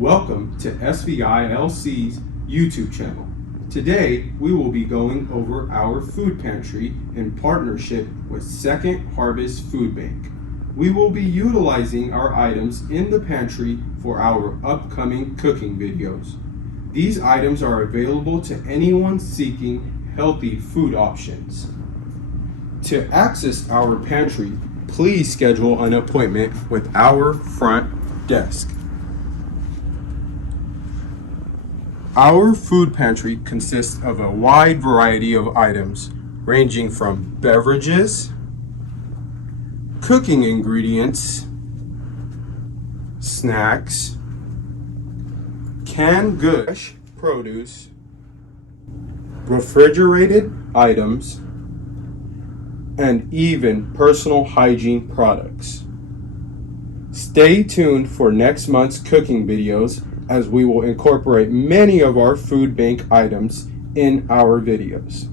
Welcome to SVILC's YouTube channel. Today, we will be going over our food pantry in partnership with Second Harvest Food Bank. We will be utilizing our items in the pantry for our upcoming cooking videos. These items are available to anyone seeking healthy food options. To access our pantry, please schedule an appointment with our front desk. Our food pantry consists of a wide variety of items ranging from beverages, cooking ingredients, snacks, canned goods, produce, refrigerated items, and even personal hygiene products. Stay tuned for next month's cooking videos as we will incorporate many of our food bank items in our videos.